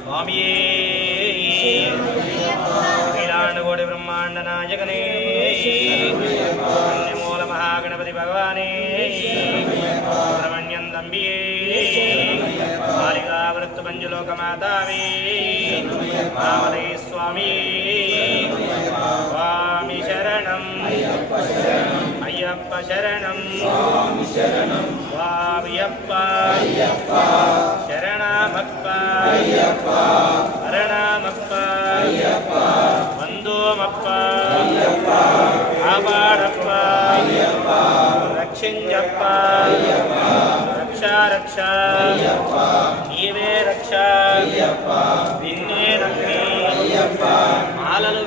स्वामी अखिलांडकोटि ब्रह्मांड नायकने मूल महागणपति भगवाने सुब्रह्मण्यं तंबिये बालिका वृत्त पंचलोक मातावे रामले स्वामी स्वामी शरणं अय्यप्प शरणं स्वामियप्प शरणमप्प हरणमप्प वंदोमप्प कापाडप्प रक्षिंजप्प रक्षा रक्षा